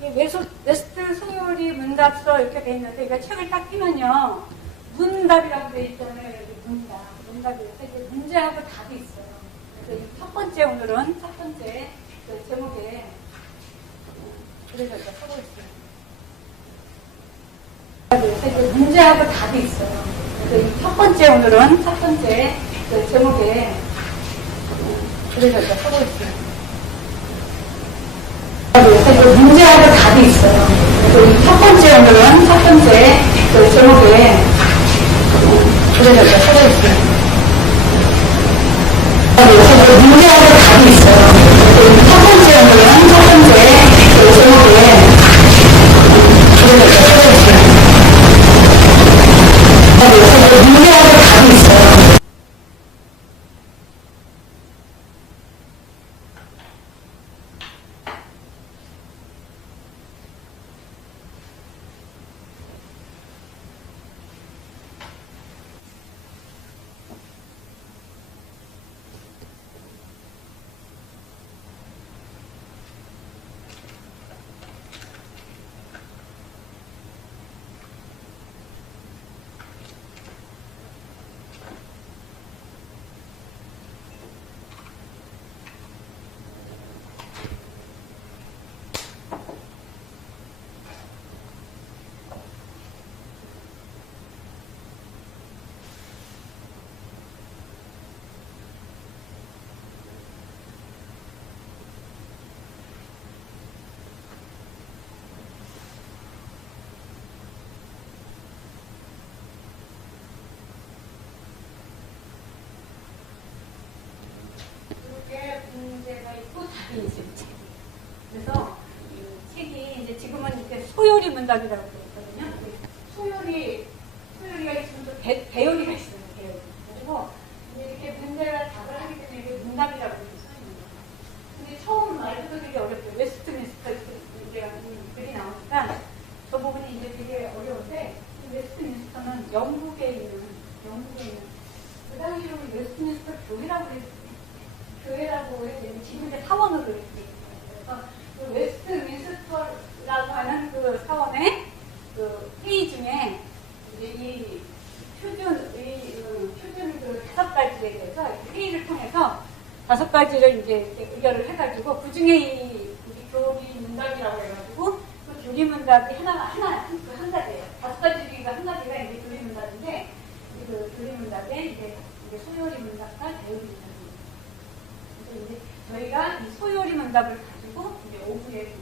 웨스트 소요리 문답서 이렇게 돼 있는데, 이거 책을 딱 끼면요, 문답이라고 돼 있잖아요. 여기 문답이라서 이제 문제하고 답이 있어요. 그래서 첫 번째, 오늘은 첫 번째 그 제목에, 그래서 이제 하고 있어요. 그래서 이제 문제하고 답이 있어요. 그래서 첫 번째, 오늘은 첫 번째 그 제목에, 그래서 이제 하고 있어요. 그래서 이제 문제하고 답이 있어요. 그래서 첫 번째, 오늘은 첫 번째 그 제목에, 그래서 이제 하고 있어요. 그래서 이제 문제하고 답이 있어요. 그래서 첫 번째, 오늘은 첫 번째 그 제목에, 그래서 이제 하고 있어요. 그래서 이제 문제하고 답이 있어요. 문제가 있고 답이 있어요. 그래서 이 책이 이제 지금은 이렇게 소요리 문답이라고 되어 있거든요. 소요리가 있으면 또 배열이가 있어요. 배열이. 그리고 이제 이렇게 문제가 답을 하기 때문에 이게 문답이라고 이렇게 써 있는 거예요. 근데 처음 말도 되게 어렵죠. 웨스트민스터 문제가 글이 나오니까 저 부분이 이제 되게 어려운데, 웨스트민스터는 영국에 있는 그 당시로 웨스트민스터 교회라고 했어요. 교회라고 해서 지금 이제 사원으로 이렇게 있어요. 그래서 그 웨스트민스터라고 하는 그 사원의 그 회의 중에 이제 이 표준 그 5가지에 대해서 회의를 통해서 5가지를 이제 의결을 해가지고 그 중에 이 교리 문답이라고 해가지고 그 교리 문답이 한 가지예요. 5가지 중에 한 가지가 이제 교리 문답인데, 그 교리 문답에 이제 소요리 문답과 배우리 문답. 이제 저희가 이 소요리 문답을 가지고 이제 오후에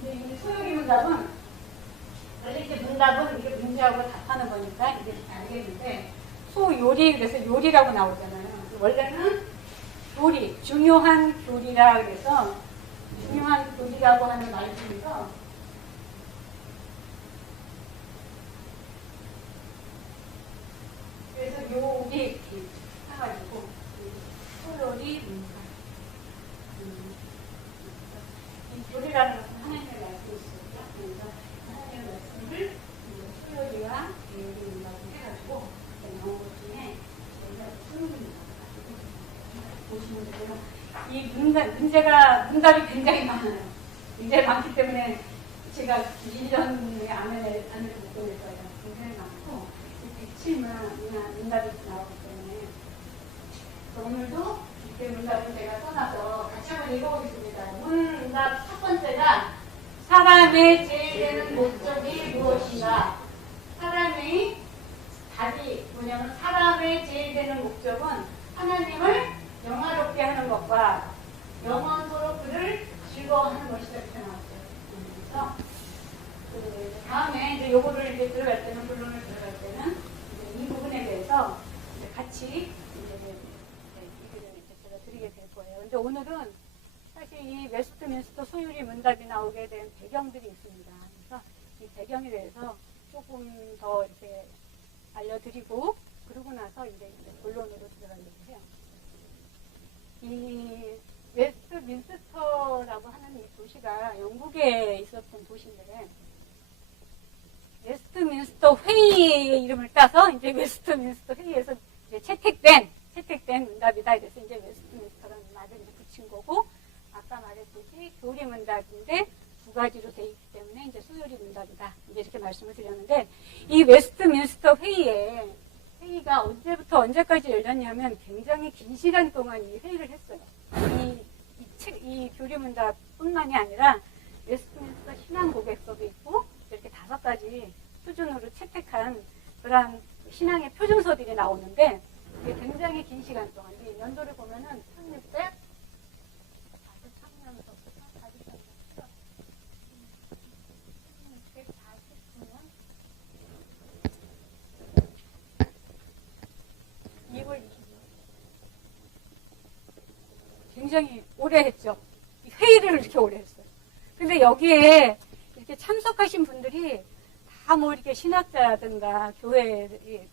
근데 이 소요리 문답은 원래 이제 문답은 이게 문제하고 답하는 거니까 이제 알겠는데, 소요리 그래서 요리라고 나오잖아요. 원래는 교리, 중요한 교리라 그래서 중요한 교리라고 하는 말 중에서 그래서 요게 이렇게 해가지고 소요리 문답. 이 교리라는 것은 하나님의 말씀이시죠. 그래서 하나님의 말씀을 소요리와 요리 문답을 해가지고 영어 중에 저희가 소요리 문답을 가지고 보시면 되고요. 이 문답이 굉장히 많아요. 굉장히 많기 때문에 제가 1년에 안을 못 보낼 거예요. 굉장히 많고 107만 문답이 나오기 때문에 오늘도 이렇게 문답을 제가 써놔서 같이 한번 읽어보겠습니다. 문답 첫 번째가 사람의 제일 되는 목적이 무엇인가? 사람의 답이 뭐냐면 사람의 제일 되는 목적은 하나님을 영화롭게 하는 것과 영원토록 그를 즐거워하는 것이다. 이렇게 나왔어요. 그래서 다음에 이제 요거를 이제 들어갈 때는 본론을 들어갈 때는 이 부분에 대해서 이제 같이 제가 드리게 될 거예요. 근데 오늘은 사실 이 웨스트민스터 소요리 문답이 나오게 된 배경들이 있습니다. 그래서 이 배경에 대해서 조금 더 이렇게 알려드리고 그러고 나서 이제 본론으로 들어가려고 해요. 이 웨스트민스터라고 하는 이 도시가 영국에 있었던 도시인데, 웨스트민스터 회의의 이름을 따서 이제 웨스트민스터 회의에서 이제 채택된 문답이다. 그래서 이제 웨스트민스터라는 말을 이제 붙인 거고, 아까 말했던 말씀드렸듯이 교리 문답인데 두 가지로 돼 있기 때문에 이제 소요리 문답이다. 이제 이렇게 말씀을 드렸는데 이 웨스트민스터 회의가 언제부터 언제까지 열렸냐면 굉장히 긴 시간 동안 이 회의를 했어요. 이 교리 문답뿐만이 아니라 웨스트민스터 신앙 고백서도 있고 이렇게 5가지 표준으로 채택한 그러한 신앙의 표준서들이 나오는데 이게 굉장히 긴 시간 동안 이 연도를 보면은 1643년서부터 2월 20일 굉장히 오래 했죠. 회의를 이렇게 오래 했어요. 근데 여기에 이렇게 참석하신 분들이 다 뭐 이렇게 신학자라든가 교회의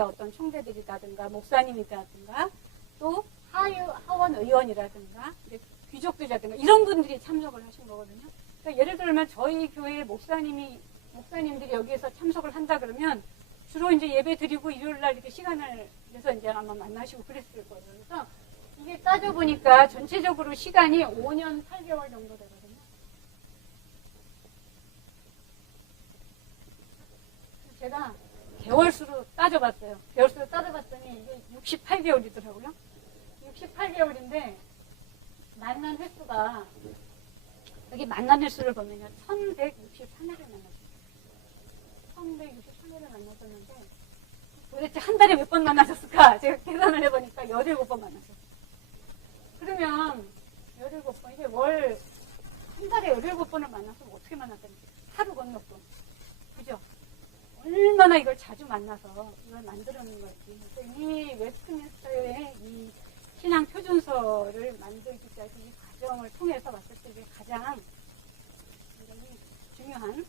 어떤 총재들이라든가 목사님이라든가 또 하원 의원이라든가 귀족들이라든가 이런 분들이 참석을 하신 거거든요. 그러니까 예를 들면 저희 교회 목사님들이 여기에서 참석을 한다 그러면 주로 이제 예배 드리고 일요일 날 이렇게 시간을 내서 이제 아마 만나시고 그랬을 거예요. 그래서 이게 따져보니까 전체적으로 시간이 5년 8개월 정도 되거든요. 제가 개월수로 따져봤어요. 개월수로 따져봤더니 이게 68개월이더라고요. 68개월인데 만난 횟수가 여기 만난 횟수를 보면요. 1163회를 만났어요. 1163회를 만났었는데 도대체 한 달에 몇 번 만나셨을까? 제가 계산을 해보니까 17번 만났어요. 그러면 17번, 이게 한 달에 17번을 만났으면 어떻게 만났다는 거예요? 하루 건너고. 그죠? 얼마나 이걸 자주 만나서 이걸 만들어낸 걸지. 이 웨스트민스터의 이 신앙 표준서를 만들기까지 이 과정을 통해서 봤을 때 이게 가장 굉장히 중요한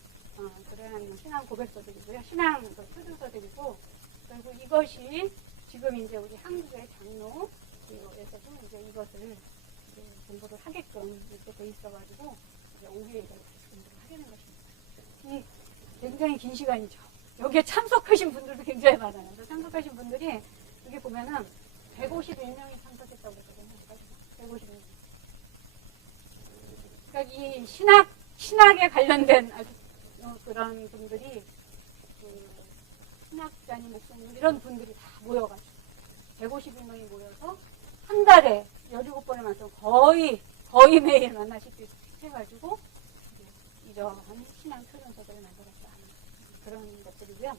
그러한 신앙 고백서들이고요. 신앙 표준서들이고, 그리고 이것이 지금 이제 우리 한국의 장로에서도 이제 이것을 이제 공부를 하게끔 이렇게 돼 있어가지고 이제 오후에 공부를 하게 된 것입니다. 이 굉장히 긴 시간이죠. 여기에 참석하신 분들도 굉장히 많아요. 참석하신 분들이 여기 보면은 151명이 참석했다고 그러거든요. 151명. 그러니까 이 신학에 관련된 아주 그런 분들이 신학자님, 목사님 이런 분들이 다 모여가지고 151명이 모여서 한 달에 17번을 만나서 거의 매일 만나실 수 있게 해가지고 이러한 신앙 표준서들을 만들었다 하는 그런 것들이고요.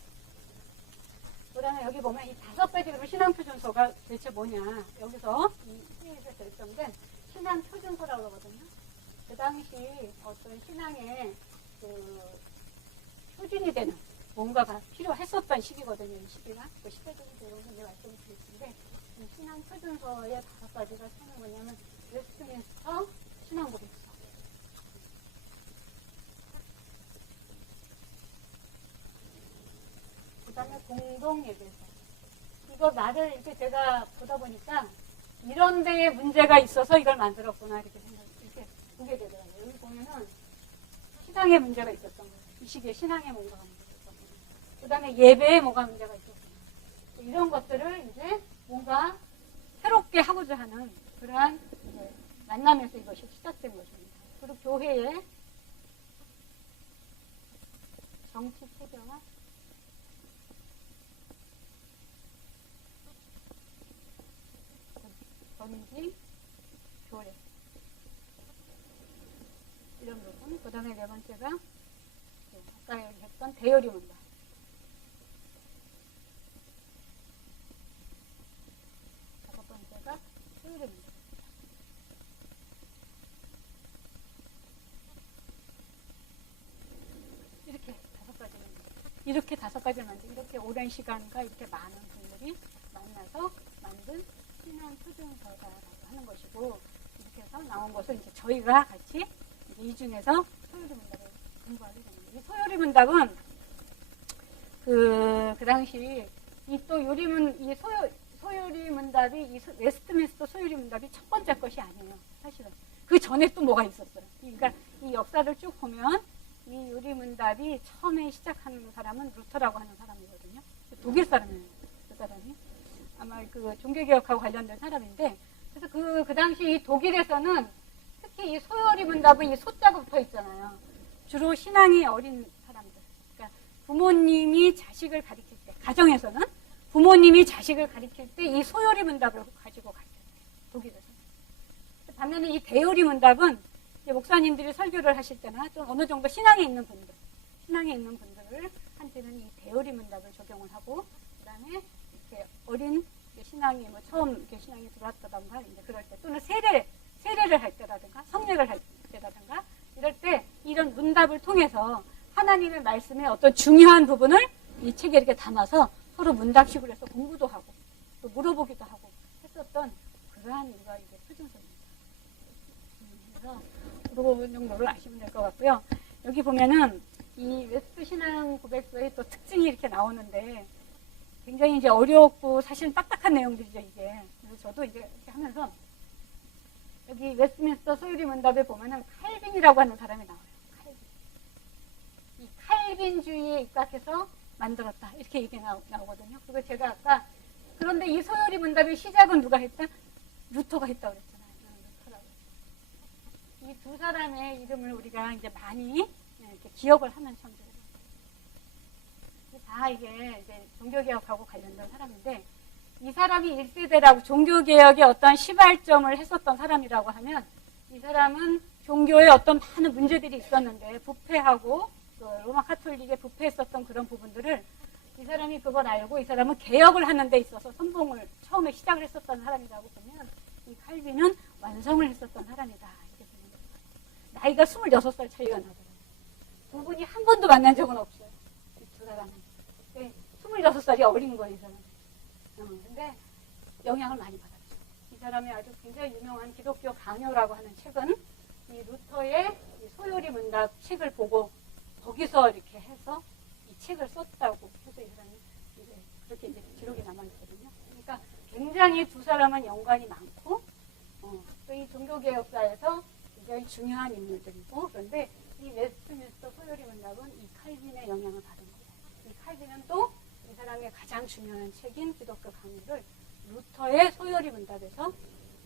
그 다음에 여기 보면 이 5가지 신앙 표준서가 대체 뭐냐. 여기서 이 회의에서 결정된 신앙 표준서라고 그러거든요. 그 당시 어떤 신앙의 표준이 되는 뭔가가 필요했었던 시기거든요. 이 시기가. 그 시대적인 내용을 말씀을 드릴 텐데 이 신앙 표준서의 5가지가 처음에 뭐냐면 웨스트민스터 신앙 고백서. 그 다음에 공동예배서. 이거 나를 이렇게 제가 보다 보니까 이런 데에 문제가 있어서 이걸 만들었구나 이렇게 보게 되더라고요. 여기 보면은 신앙에 문제가 있었던 거예요. 이 시기에 신앙에 뭔가 문제가 있었던 거예요. 그 다음에 예배에 뭐가 문제가 있었던 거예요. 이런 것들을 이제 뭔가 새롭게 하고자 하는 그러한 만남에서 이것이 시작된 것입니다. 그리고 교회의 정치 체계와 전기, 교례 이런 부분. 그 다음에 4번째가 아까 얘기했던 대열이 문답. 다섯 번째가 소요리 문답. 이렇게 5가지를 만들고 이렇게 오랜 시간과 이렇게 많은 분들이 만나서 만든 신앙 표준서다라고 하는 것이고, 이렇게 해서 나온 것을 이제 저희가 같이 이제 이 중에서 소요리 문답을 공부하게 됩니다. 이 소요리 문답은 그 당시 이 또 이 소요리 문답이 이 웨스트민스터 소요리 문답이 첫 번째 것이 아니에요. 사실은 그 전에 또 뭐가 있었어요. 그러니까 이 역사를 쭉 보면 이 요리 문답이 처음에 시작하는 사람은 루터라고 하는 사람이거든요. 독일 사람이에요. 그 사람이 아마 그 종교개혁하고 관련된 사람인데, 그래서 그 당시 이 독일에서는 특히 이 소요리 문답은 이 소자가 붙어 있잖아요. 주로 신앙이 어린 사람들. 그러니까 부모님이 자식을 가르칠 때, 가정에서는 부모님이 자식을 가르칠 때 이 소요리 문답을 가지고 가르쳐요. 독일에서. 반면에 이 대요리 문답은 이제 목사님들이 설교를 하실 때나 좀 어느 정도 신앙에 있는 분들을 한테는 이 대요리 문답을 적용을 하고, 그 다음에 이렇게 어린 신앙이 뭐 처음 이렇게 신앙이 들어왔다던가 이제 그럴 때, 또는 세례를 할 때라든가 성례를 할 때라든가 이럴 때 이런 문답을 통해서 하나님의 말씀의 어떤 중요한 부분을 이 책에 이렇게 담아서 서로 문답식으로 해서 공부도 하고 또 물어보기도 하고 했었던 그러한 이유가 이제 표준서입니다. 그래서 그런 정도를 아시면 될 것 같고요. 여기 보면은 이 웨스트 신앙 고백서의 또 특징이 이렇게 나오는데 굉장히 이제 어렵고 사실은 딱딱한 내용들이죠, 이게. 그래서 저도 이제 이렇게 하면서 여기 웨스트민스터 소유리 문답에 보면은 칼빈이라고 하는 사람이 나와요. 칼빈. 이 칼빈주의에 입각해서 만들었다. 이렇게 얘기 나오거든요. 그리고 제가 아까 그런데 이 소유리 문답의 시작은 누가 했다? 루터가 했다고 그랬잖아요. 루터라고. 이 두 사람의 이름을 우리가 이제 많이 이렇게 기억을 하면 참 좋아요. 다 이게 이제 종교개혁하고 관련된 사람인데, 이 사람이 1세대라고 종교개혁의 어떤 시발점을 했었던 사람이라고 하면, 이 사람은 종교에 어떤 많은 문제들이 있었는데 부패하고 그 로마 카톨릭에 부패했었던 그런 부분들을 이 사람이 그걸 알고 이 사람은 개혁을 하는 데 있어서 선봉을 처음에 시작을 했었던 사람이라고 보면, 이 칼빈은 완성을 했었던 사람이다. 이렇게 보는 거예요. 나이가 26살 차이가 나더라고요. 두 분이 한 번도 만난 적은 없어요. 이 두 사람은. 26살이 어린 거예요, 이 사람은. 근데 영향을 많이 받았죠. 이 사람이 아주 굉장히 유명한 기독교 강요라고 하는 책은 이 루터의 이 소요리 문답 책을 보고 거기서 이렇게 해서 이 책을 썼다고 해서 이 사람이 이제 그렇게 이제 기록이 남아있거든요. 그러니까 굉장히 두 사람은 연관이 많고, 또 이 종교개혁사에서 굉장히 중요한 인물들이고, 그런데 이 웨스트민스터 소요리 문답은 이 칼빈의 영향을 받은 거예요. 이 칼빈은 또 이 사람의 가장 중요한 책인 기독교 강요를 루터의 소요리 문답에서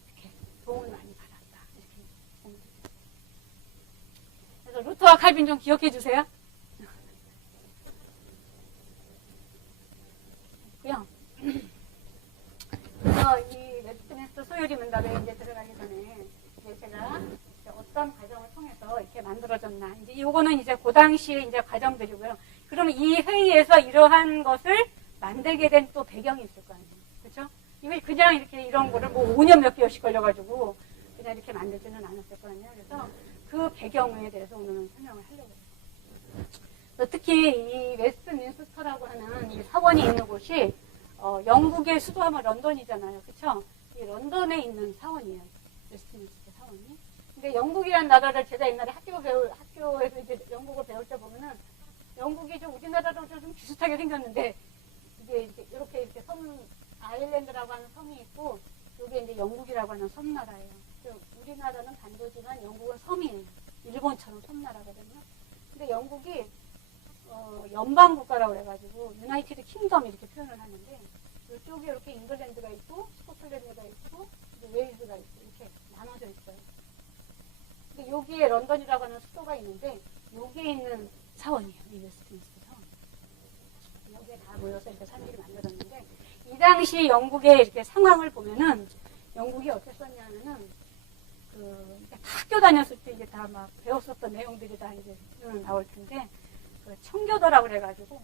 이렇게 도움을 많이 받았다. 이렇게 보면 됩니다. 그래서 루터와 칼빈 좀 기억해 주세요. 그래서 이 웨스트민스터 소요리 문답에 이제 들어가기 전에 이제 제가 이제 어떤 과정을 통해서 이렇게 만들어졌나. 이제 요거는 이제 그 당시에 이제 과정들이고요. 그러면 이 회의에서 이러한 것을 만들게 된 또 배경이 있을 거 아니에요. 그렇죠? 이걸 그냥 이렇게 이런 거를 뭐 5년 몇 개월씩 걸려가지고 그냥 이렇게 만들지는 않았을 거 아니에요. 그래서 그 배경에 대해서 오늘은 설명을 하려고 해요. 특히 이 웨스트민스터라고 하는 이 사원이 있는 곳이 영국의 수도하면 런던이잖아요. 그렇죠? 이 런던에 있는 사원이에요. 웨스트민스터 사원이. 근데 영국이라는 나라를 제가 옛날에 학교에서 이제 영국을 배울 때 보면은 영국이 좀 우리나라랑 좀 비슷하게 생겼는데, 이게 이렇게 섬, 아일랜드라고 하는 섬이 있고, 여기 이제 영국이라고 하는 섬나라예요. 우리나라는 반도지만 영국은 섬이에요. 일본처럼 섬나라거든요. 근데 영국이, 연방국가라고 해가지고, 유나이티드 킹덤 이렇게 표현을 하는데, 이쪽에 이렇게 잉글랜드가 있고, 스코틀랜드가 있고, 웨일즈가 있고, 이렇게 나눠져 있어요. 근데 여기에 런던이라고 하는 수도가 있는데, 여기에 있는 사원이에요. 이 웨스트민스터 사원. 여기에 다 모여서 이렇게 사람들이 만들었는데, 이 당시 영국의 이렇게 상황을 보면은, 영국이 어땠었냐면은, 학교 다녔을 때 이제 다 막 배웠었던 내용들이 다 이제 나올 텐데, 청교도라고 그래가지고,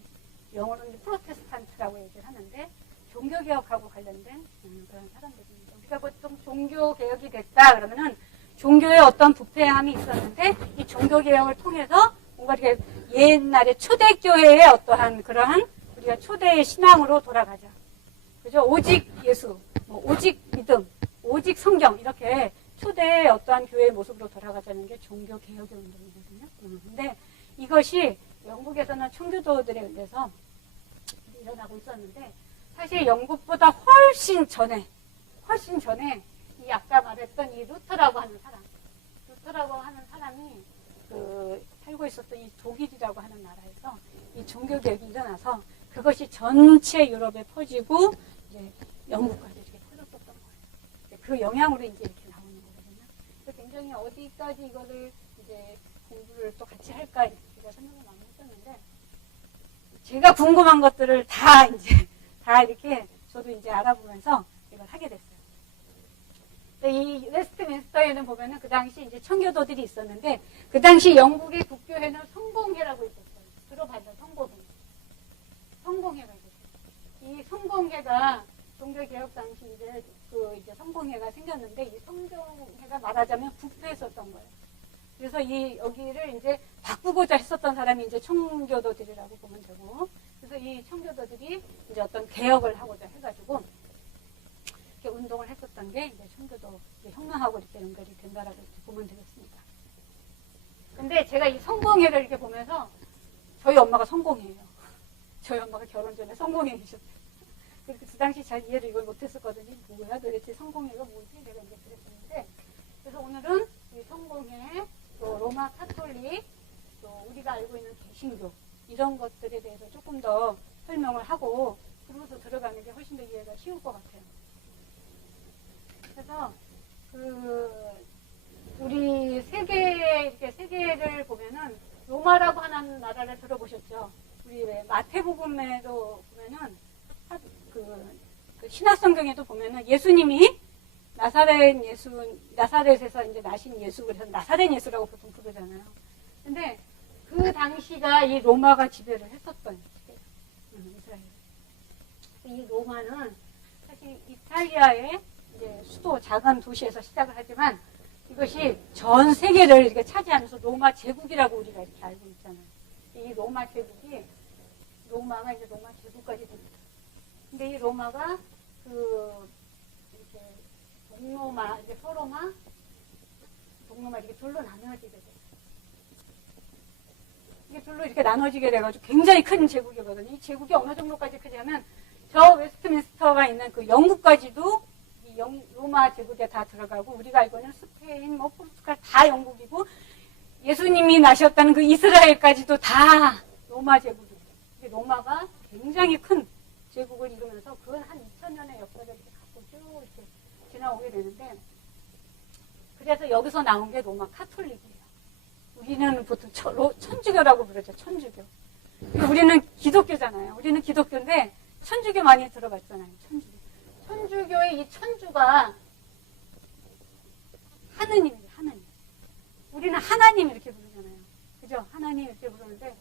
영어로는 이제 프로테스탄트라고 얘기를 하는데, 종교개혁하고 관련된 그런 사람들입니다. 우리가 보통 종교개혁이 됐다 그러면은, 종교에 어떤 부패함이 있었는데, 이 종교개혁을 통해서 뭔가 이렇게 옛날에 초대교회의 어떠한 그러한 우리가 초대의 신앙으로 돌아가자. 그죠? 오직 예수, 오직 믿음, 오직 성경, 이렇게 초대의 어떠한 교회의 모습으로 돌아가자는 게 종교개혁의 운동이거든요. 근데 이것이 영국에서는 청교도들에 의해서 일어나고 있었는데, 사실 영국보다 훨씬 전에 이 아까 말했던 이 루터라고 하는 사람이 살고 있었던 이 독일이라고 하는 나라에서 이 종교개혁이 일어나서 그것이 전체 유럽에 퍼지고 이제 영국까지 이렇게 퍼졌었던 거예요. 그 영향으로 이제 이렇게 나오는 거거든요. 굉장히 어디까지 이거를 이제 공부를 또 같이 할까 이렇게 제가 생각을 많이 했었는데 제가 궁금한 것들을 다 이렇게 저도 이제 알아보면서 이걸 하게 됐어요. 이 웨스트민스터에는 보면은 그 당시 이제 청교도들이 있었는데 그 당시 영국의 국교회는 성공회라고 있었어요. 들어봤죠? 성공회가 있었어요. 이 성공회가 종교개혁 당시 이제 성공회가 생겼는데 이 성공회가 말하자면 부패했었던 거예요. 그래서 여기를 이제 바꾸고자 했었던 사람이 이제 청교도들이라고 보면 되고, 그래서 이 청교도들이 이제 어떤 개혁을 하고자 해가지고 이렇게 운동을 했었던 게 이제 청교도 혁명하고 이렇게 연결이 된다라고 이렇게 보면 되겠습니다. 근데 제가 이 성공회를 이렇게 보면서 저희 엄마가 성공회예요. 저희 엄마가 결혼 전에 성공회 계셨어요. 그래서 그 당시 잘 이해를 이걸 못했었거든요. 뭐야 도대체 성공회가 뭐지? 내가 이제 그랬었는데, 그래서 오늘은 이 성공회, 또 로마 카톨릭, 또 우리가 알고 있는 개신교 이런 것들에 대해서 조금 더 설명을 하고 그러면서 들어가는 게 훨씬 더 이해가 쉬울 것 같아요. 그래서 우리 세계를 보면은 로마라고 하는 나라를 들어보셨죠? 우리 왜 마태복음에도 보면은 그 신약성경에도 보면은 예수님이 나사렛에서 이제 나신 예수, 그래서 나사렛 예수라고 보통 부르잖아요. 근데 그 당시가 이 로마가 지배를 했었던 시대예요. 이스라엘. 이 로마는 사실 이탈리아의 이제 수도 작은 도시에서 시작을 하지만 이것이 전 세계를 이렇게 차지하면서 로마 제국이라고 우리가 이렇게 알고 있잖아요. 이 로마가 이제 로마 제국까지 됩니다. 근데 이 로마가 이렇게 동로마, 이제 서로마, 동로마 이렇게 둘로 나눠지게 돼요. 이게 둘로 이렇게 나눠지게 돼가지고 굉장히 큰 제국이거든요. 이 제국이 어느 정도까지 크냐면 저 웨스트민스터가 있는 그 영국까지도 이 로마 제국에 다 들어가고 우리가 알고 있는 스페인, 포르투갈 다 영국이고 예수님이 나셨다는 그 이스라엘까지도 다 로마 제국이에요. 로마가 굉장히 큰 제국을 이루면서 그 한 2000년의 역사를 이렇게 갖고 쭉 이렇게 지나오게 되는데, 그래서 여기서 나온 게 로마 카톨릭이에요. 우리는 보통 천주교라고 부르죠. 천주교. 우리는 기독교잖아요. 우리는 기독교인데 천주교 많이 들어봤잖아요. 천주교의 이 천주가 하느님이에요. 하느님. 우리는 하나님 이렇게 부르잖아요. 그죠? 하나님 이렇게 부르는데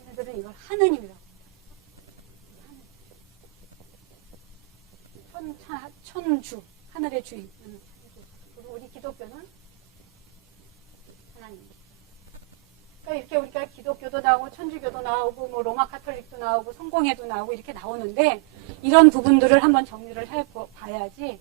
얘네들은 이걸 하느님이라고. 천주, 하늘의 주인. 그리고 우리 기독교는 하나님. 그러니까 이렇게 우리가 기독교도 나오고 천주교도 나오고 뭐 로마 카톨릭도 나오고 성공회도 나오고 이렇게 나오는데 이런 부분들을 한번 정리를 해봐야지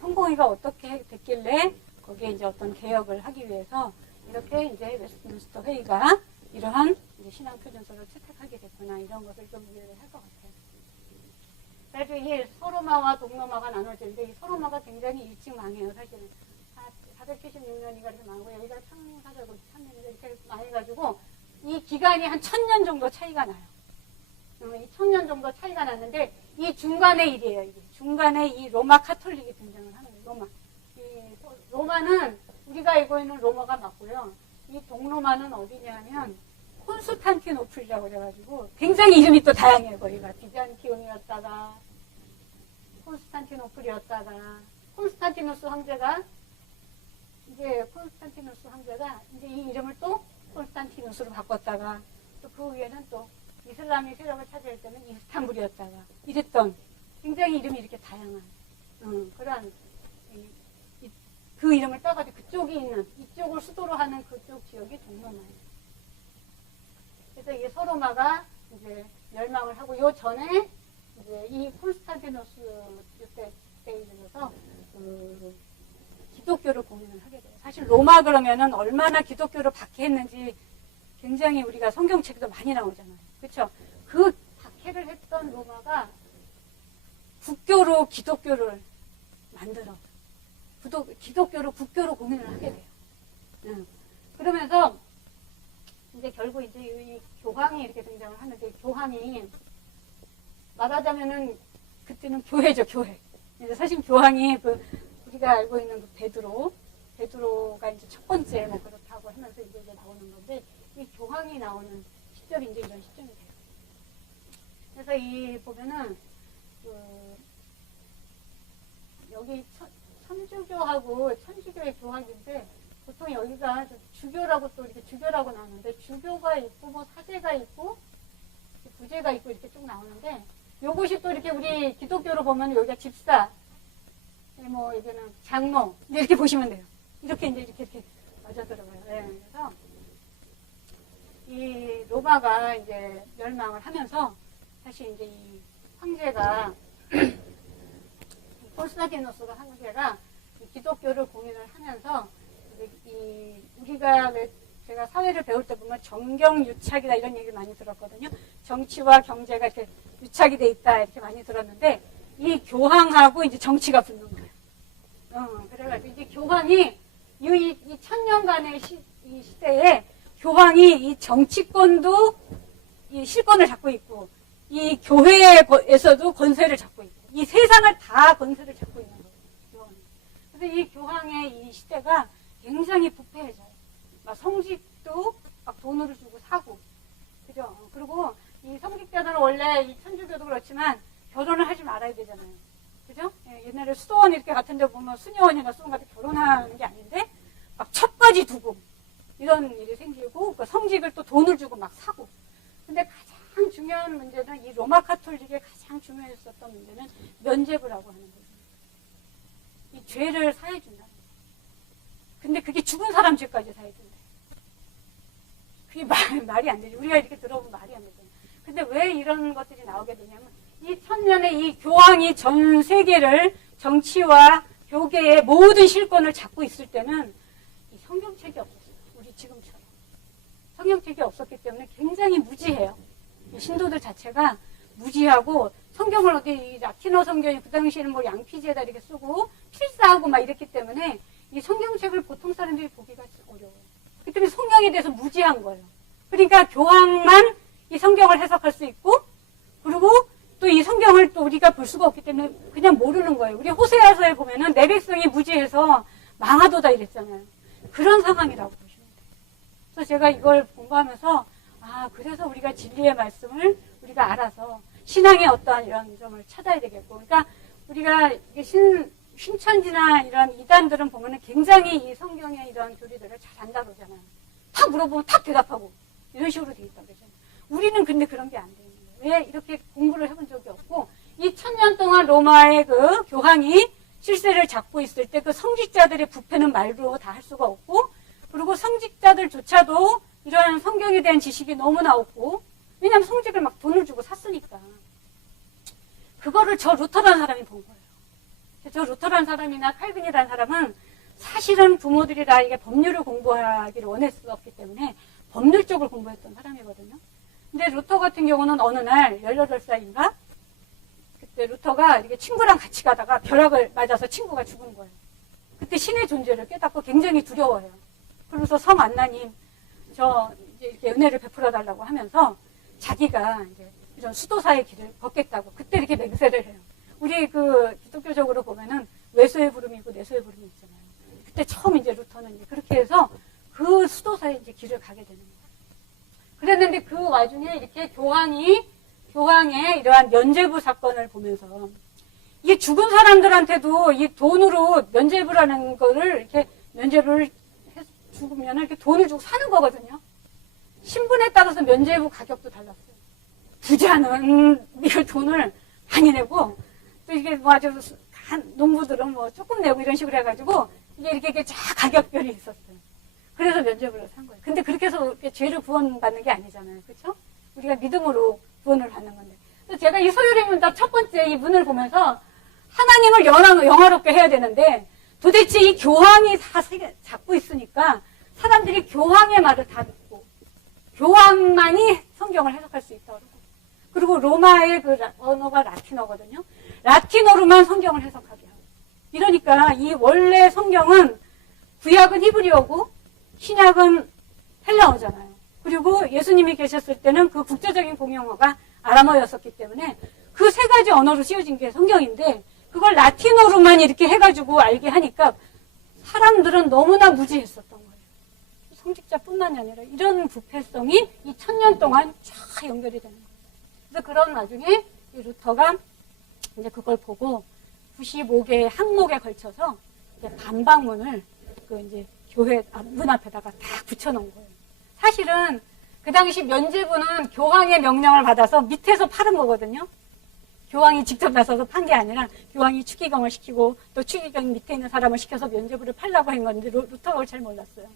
성공회가 어떻게 됐길래 거기에 이제 어떤 개혁을 하기 위해서 이렇게 이제 웨스트민스터 회의가 이러한 이제 신앙 표준서를 채택하게 됐구나 이런 것을 좀 이해를 할 것 같아요. 그래서 이 서로마와 동로마가 나눠지는데 이 서로마가 굉장히 일찍 망해요. 사실은 476년이가 이렇게 망하고 여기가 1493년이가 이렇게 망해가지고 이 기간이 한 1000년 정도 차이가 나요. 이 1000년 정도 차이가 났는데 이 중간의 일이에요. 이게 중간에 이 로마 카톨릭이 등장을 하는 거예요. 로마는 우리가 알고 있는 로마가 맞고요. 이 동로마는 어디냐면 콘스탄티노플이라고 그래가지고 굉장히 이름이 또 다양해요. 거기가 비잔티움이었다가 콘스탄티노플이었다가 콘스탄티누스 황제가 이제 이 이름을 또 콘스탄티누스로 바꿨다가 또 그 위에는 또 이슬람이 세력을 차지할 때는 이스탄불이었다가 이랬던 굉장히 이름이 이렇게 다양한 그런 그 이름을 따가지고 그쪽이 있는 이쪽을 수도로 하는 그쪽 지역이 동로마예요. 그래서 이게 서로마가 이제 멸망을 하고 요 전에 이제 이 콘스탄티누스 때에 이르러서 기독교를 공인을 하게 돼요. 사실 로마 그러면은 얼마나 기독교를 박해했는지 굉장히 우리가 성경책에도 많이 나오잖아요. 그렇죠? 그 박해를 했던 로마가 국교로 기독교를 만들어 기독교로 국교로 공인을 하게 돼요. 그러면서 이제 결국 이제 이 교황이 이렇게 등장을 하는데 교황이 말하자면은 그때는 교회죠, 교회. 사실 교황이 우리가 알고 있는 그 베드로가 이제 첫 번째 뭐 그렇다고 하면서 이제 나오는 건데, 이 교황이 나오는 시점이 이제 이런 시점이 돼요. 그래서 이 보면은 여기 천주교하고 천주교의 교황인데, 보통 여기가 주교라고 또 이렇게 주교라고 나오는데, 주교가 있고 뭐 사제가 있고 부제가 있고 이렇게 쭉 나오는데, 요것이 또 이렇게 우리 기독교로 보면 여기가 집사, 뭐 여기는 장로 이렇게 보시면 돼요. 이렇게 이제 이렇게 맞아 들어가요. 네, 그래서 이 로마가 이제 멸망을 하면서 사실 이제 이 황제가 콘스탄티노스 황제가 기독교를 공인을 하면서 이 우리가 제가 사회를 배울 때 보면 정경유착이다 이런 얘기 많이 들었거든요. 정치와 경제가 이렇게 유착이 돼 있다 이렇게 많이 들었는데, 이 교황하고 이제 정치가 붙는 거예요. 그래가지고 이제 교황이 이 천년간의 이 시대에 교황이 이 정치권도 이 실권을 잡고 있고, 이 교회에서도 권세를 잡고 있고, 이 세상을 다 권세를 잡고 있는 거예요. 교황이. 그래서 이 교황의 이 시대가 굉장히 부패해져요. 막 성직도 막 돈으로 주고 사고, 그죠? 그리고 이 성직자들은 원래 이 천주교도 그렇지만 결혼을 하지 말아야 되잖아요. 그죠? 옛날에 수도원 이렇게 같은 데 보면 수녀원이나 수도원 같은 데 결혼하는 게 아닌데, 막 첩까지 두고, 이런 일이 생기고, 그 성직을 또 돈을 주고 막 사고. 근데 가장 중요한 문제는, 이 로마 카톨릭의 가장 중요했었던 문제는 면죄부라고 하는 거예요. 이 죄를 사해준다는 거예요. 근데 그게 죽은 사람 죄까지 사해준다. 그게 말이 안 되죠. 우리가 이렇게 들어보면 말이 안 되잖아요. 근데 왜 이런 것들이 나오게 되냐면, 이 천년에 이 교황이 전 세계를 정치와 교계의 모든 실권을 잡고 있을 때는 이 성경책이 없었어요. 우리 지금처럼. 성경책이 없었기 때문에 굉장히 무지해요. 이 신도들 자체가 무지하고, 성경을 어디 라틴어 성경이 그 당시에는 뭐 양피지에다 이렇게 쓰고 필사하고 막 이랬기 때문에 이 성경책을 보통 사람들이 보기가 어려워요. 그렇기 때문에 성경에 대해서 무지한 거예요. 그러니까 교황만 이 성경을 해석할 수 있고, 그리고 또 이 성경을 또 우리가 볼 수가 없기 때문에 그냥 모르는 거예요. 우리 호세아서에 보면은 내 백성이 무지해서 망하도다 이랬잖아요. 그런 상황이라고 보시면 돼요. 그래서 제가 이걸 공부하면서, 그래서 우리가 진리의 말씀을 우리가 알아서 신앙의 어떠한 이런 점을 찾아야 되겠고, 그러니까 우리가 신천지나 이런 이단들은 보면은 굉장히 이 성경의 이런 교리들을 잘 안다 그러잖아요. 탁 물어보면 탁 대답하고 이런 식으로 돼 있다 그러잖아요. 우리는 근데 그런 게 안 돼 있는 거예요. 왜 이렇게 공부를 해본 적이 없고, 이 1000년 동안 로마의 그 교황이 실세를 잡고 있을 때 그 성직자들의 부패는 말로 다 할 수가 없고, 그리고 성직자들조차도 이러한 성경에 대한 지식이 너무나 없고, 왜냐하면 성직을 막 돈을 주고 샀으니까. 그거를 저 루터라는 사람이 본 거예요. 저 루터라는 사람이나 칼빈이라는 사람은 사실은 부모들이 다 이게 법률을 공부하기를 원했었기 때문에 법률 쪽을 공부했던 사람이거든요. 근데 루터 같은 경우는 어느 날 18살인가? 그때 루터가 이렇게 친구랑 같이 가다가 벼락을 맞아서 친구가 죽은 거예요. 그때 신의 존재를 깨닫고 굉장히 두려워해요. 그러면서 성 안나님, 저 이제 이렇게 은혜를 베풀어 달라고 하면서 자기가 이제 이런 수도사의 길을 걷겠다고 그때 이렇게 맹세를 해요. 우리 그 기독교적으로 보면은 외소의 부름이 있고 내소의 부름이 있잖아요. 그때 처음 이제 루터는 이제 그렇게 해서 그 수도사의 이제 길을 가게 되는 거예요. 그랬는데 그 와중에 이렇게 교황의 이러한 면죄부 사건을 보면서, 이게 죽은 사람들한테도 이 돈으로 면죄부라는 거를 이렇게 면죄부를 죽으면 이렇게 돈을 주고 사는 거거든요. 신분에 따라서 면죄부 가격도 달랐어요. 부자는 이걸 돈을 많이 내고, 또 이게 뭐 아주 농부들은 뭐 조금 내고 이런 식으로 해가지고 이게 이렇게 쫙 가격별이 있었어요. 그래서 면죄부를 산 거예요. 근데 그렇게 해서 죄를 구원받는 게 아니잖아요. 그렇죠? 우리가 믿음으로 구원을 받는 건데. 그래서 제가 이 소유의 문답 첫 번째 이 문을 보면서 하나님을 영화롭게 해야 되는데, 도대체 이 교황이 다 잡고 있으니까 사람들이 교황의 말을 다 듣고 교황만이 성경을 해석할 수 있다고 그러고, 그리고 로마의 그 언어가 라틴어거든요. 라틴어로만 성경을 해석하게 하고. 이러니까 이 원래 성경은 구약은 히브리어고 신약은 헬라어잖아요. 그리고 예수님이 계셨을 때는 그 국제적인 공용어가 아람어였었기 때문에 그 세 가지 언어로 씌워진 게 성경인데, 그걸 라틴어로만 이렇게 해가지고 알게 하니까 사람들은 너무나 무지했었던 거예요. 성직자뿐만이 아니라 이런 부패성이 이 1000년 동안 쫙 연결이 되는 거예요. 그래서 그런 와중에 이 루터가 이제 그걸 보고 95개의 항목에 걸쳐서 이제 반박문을 그 이제 교회 문 앞에다가 딱 붙여놓은 거예요. 사실은 그 당시 면죄부는 교황의 명령을 받아서 밑에서 파는 거거든요. 교황이 직접 나서서 판 게 아니라 교황이 추기경을 시키고 또 추기경 밑에 있는 사람을 시켜서 면죄부를 팔라고 한 건데 루터가 그걸 잘 몰랐어요.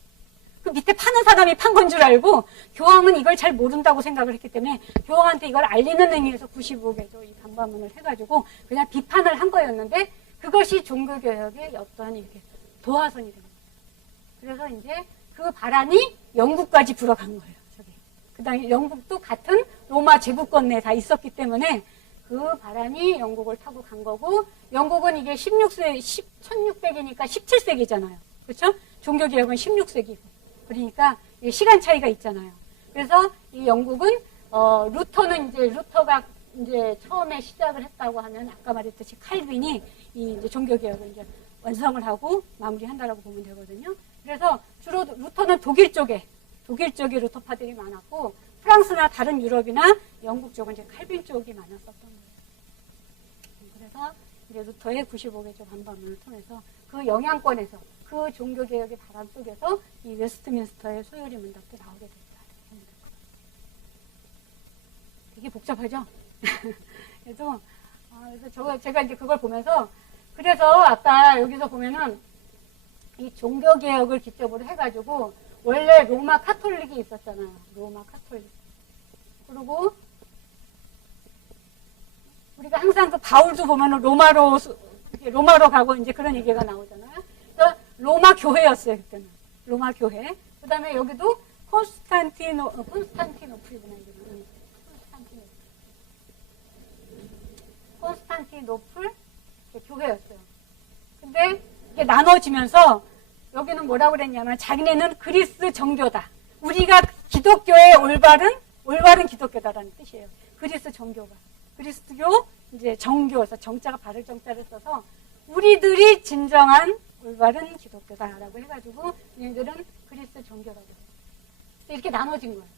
그 밑에 파는 사람이 판 건 줄 알고 교황은 이걸 잘 모른다고 생각을 했기 때문에 교황한테 이걸 알리는 의미에서 95개조 이 반박문을 해가지고 그냥 비판을 한 거였는데 그것이 종교개혁의 어떠한 이렇게 도화선이 된 거예요. 그래서 이제 그 바람이 영국까지 불어간 거예요. 저기. 그 당시 영국도 같은 로마 제국권 내에 다 있었기 때문에 그 바람이 영국을 타고 간 거고 영국은 이게 1600이니까 17세기잖아요. 그렇죠? 종교개혁은 16세기고. 그러니까 시간 차이가 있잖아요. 그래서 이 영국은 루터가 이제 처음에 시작을 했다고 하면 아까 말했듯이 칼빈이 이 이제 종교개혁을 이제 완성을 하고 마무리한다라고 보면 되거든요. 그래서 주로 루터는 독일 쪽에 루터파들이 많았고 프랑스나 다른 유럽이나 영국 쪽은 이제 칼빈 쪽이 많았었던 거예요. 그래서 이제 루터의 95개조 반박문을 통해서 그 영향권에서 그 종교개혁의 바람 속에서 이 웨스트민스터의 소요리 문답도 나오게 됐다. 되게 복잡하죠? 그래서 제가 이제 그걸 보면서 그래서 아까 여기서 보면은 이 종교개혁을 기점으로 해가지고 원래 로마 카톨릭이 있었잖아요. 로마 카톨릭. 그리고 우리가 항상 그 바울도 보면은 로마로 가고 이제 그런 얘기가 나오잖아요. 그래서 로마 교회였어요, 그때는. 로마 교회. 그 다음에 여기도 콘스탄티노플이구나, 이거는. 콘스탄티노플 교회였어요. 근데 이게 나눠지면서 여기는 뭐라고 그랬냐면 자기네는 그리스 정교다. 우리가 기독교의 올바른 기독교다라는 뜻이에요. 그리스 정교가. 그리스교 이제 정교에서 정자가 바를 정자를 써서 우리들이 진정한 올바른 기독교다라고 해가지고 얘들은 그리스 정교라고 해요. 이렇게 나눠진 거예요.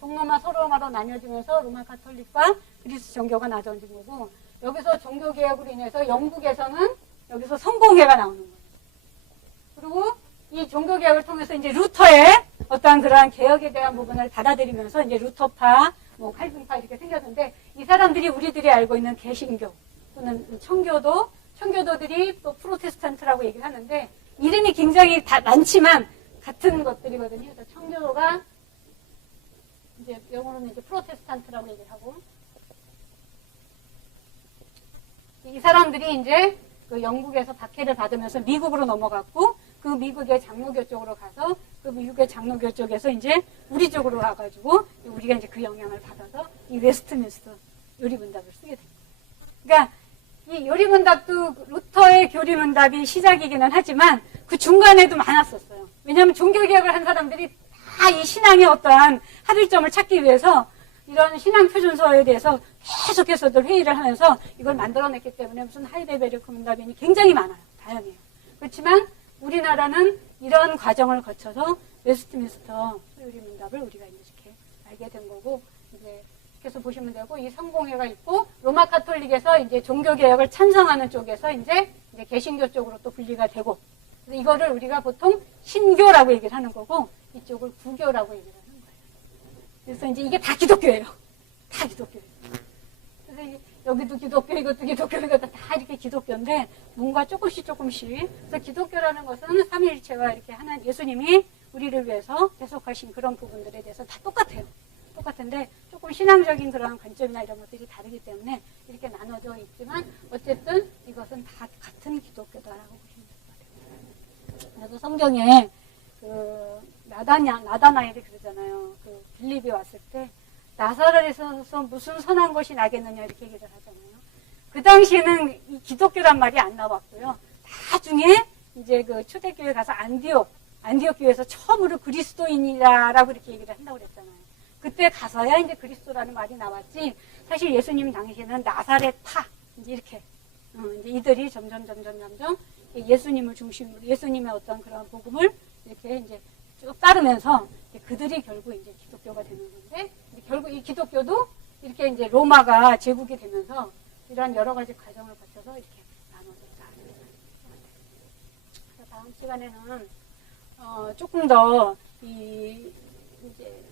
동로마 서로마로 나뉘어지면서 로마 카톨릭과 그리스 정교가 나눠진 거고 여기서 종교개혁으로 인해서 영국에서는 여기서 성공회가 나오는 거예요. 그리고 이 종교개혁을 통해서 이제 루터의 어떠한 그러한 개혁에 대한 부분을 받아들이면서 이제 루터파, 뭐 칼빈파 이렇게 생겼는데 이 사람들이 우리들이 알고 있는 개신교 또는 청교도들이 또 프로테스탄트라고 얘기를 하는데 이름이 굉장히 다 많지만 같은 것들이거든요. 그래서 청교도가 이제 영어로는 이제 프로테스탄트라고 얘기를 하고 이 사람들이 이제 그 영국에서 박해를 받으면서 미국으로 넘어갔고 그 미국의 장로교 쪽으로 가서 그 미국의 장로교 쪽에서 이제 우리 쪽으로 와가지고 우리가 이제 그 영향을 받아서 이 웨스트민스터 요리문답을 쓰게 된 거예요. 그러니까 이 요리문답도 루터의 교리문답이 시작이기는 하지만 그 중간에도 많았었어요. 왜냐하면 종교개혁을 한 사람들이 다 이 신앙의 어떠한 합일점을 찾기 위해서 이런 신앙표준서에 대해서 계속해서들 회의를 하면서 이걸 만들어냈기 때문에 무슨 하이델베르크 문답이니 굉장히 많아요. 다양해요. 그렇지만 우리나라는 이런 과정을 거쳐서 웨스트민스터 소요리 문답을 우리가 이렇게 알게 된 거고 이제 계속 보시면 되고 이 성공회가 있고 로마 카톨릭에서 이제 종교개혁을 찬성하는 쪽에서 이제 개신교 쪽으로 또 분리가 되고 그래서 이거를 우리가 보통 신교라고 얘기를 하는 거고 이쪽을 구교라고 얘기를 하는 거예요. 그래서 이제 이게 다 기독교예요. 다 기독교예요. 그래서 여기도 기독교, 이것도 기독교, 이것도 다 이렇게 기독교인데 뭔가 조금씩. 그래서 기독교라는 것은 삼위일체와 이렇게 하는 예수님이 우리를 위해서 계속하신 그런 부분들에 대해서 다 똑같아요. 똑같은데 조금 신앙적인 그런 관점이나 이런 것들이 다르기 때문에 이렇게 나눠져 있지만 어쨌든 이것은 다 같은 기독교다라고 보시면 될 것 같아요. 그래서 성경에 그 나다나엘이 그러잖아요. 그 빌립이 왔을 때 나사렛에서 무슨 선한 것이 나겠느냐 이렇게 얘기를 하잖아요. 그 당시에는 이 기독교란 말이 안 나왔고요. 나중에 이제 그 초대교회 가서 안디옥 교회에서 처음으로 그리스도인이라고 이렇게 얘기를 한다고 그랬잖아요. 그때 가서야 이제 그리스도라는 말이 나왔지. 사실 예수님 당시에는 나사렛파 이제 이렇게 이제 이들이 점점 예수님을 중심으로 예수님의 어떤 그런 복음을 이렇게 이제 쭉 따르면서 그들이 결국 이제 기독교가 되는 건데, 결국 이 기독교도 이렇게 이제 로마가 제국이 되면서 이러한 여러 가지 과정을 거쳐서 이렇게 나눠졌다. 그래서 다음 시간에는 조금 더 이제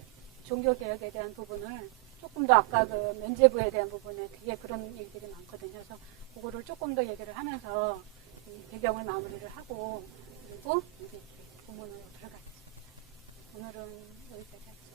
종교 개혁에 대한 부분을 조금 더 아까 그 면죄부에 대한 부분에 되게 그런 얘기들이 많거든요. 그래서 그거를 조금 더 얘기를 하면서 이 배경을 마무리를 하고 그리고 이제 본문으로 들어가겠습니다. 오늘은 여기까지 하겠습니다.